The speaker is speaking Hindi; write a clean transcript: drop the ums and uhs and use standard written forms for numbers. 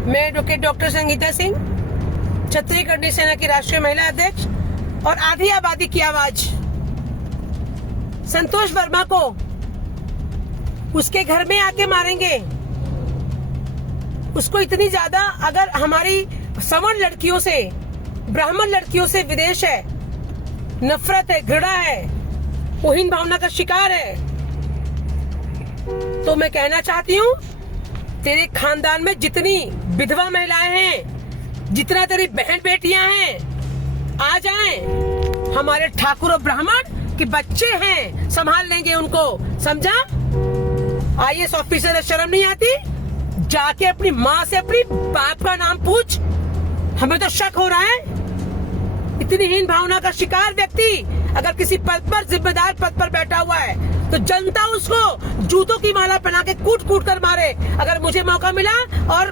मैं एडवोकेट डॉक्टर संगीता सिंह, क्षत्रिय कर्णी सेना की राष्ट्रीय महिला अध्यक्ष और आधी आबादी की आवाज। संतोष वर्मा को उसके घर में आके मारेंगे। उसको इतनी ज्यादा अगर हमारी सवर्ण लड़कियों से, ब्राह्मण लड़कियों से विदेश है, नफरत है, घृणा है, वो हीन भावना का शिकार है, तो मैं कहना चाहती हूँ तेरे खानदान में जितनी विधवा महिलाएं हैं, जितना तेरी बहन बेटियां हैं, आ जाएं। हमारे ठाकुर और ब्राह्मण के बच्चे हैं, संभाल लेंगे उनको, समझा? आईएएस ऑफिसर है, शर्म नहीं आती? जाके अपनी माँ से अपनी बाप का नाम पूछ। हमें तो शक हो रहा है इतनी हीन भावना का शिकार व्यक्ति अगर किसी पद पर, जिम्मेदार पद पर बैठा हुआ है तो जनता उसको जूतों की माला पहना के कूट कूट कर मारे। अगर मुझे मौका मिला और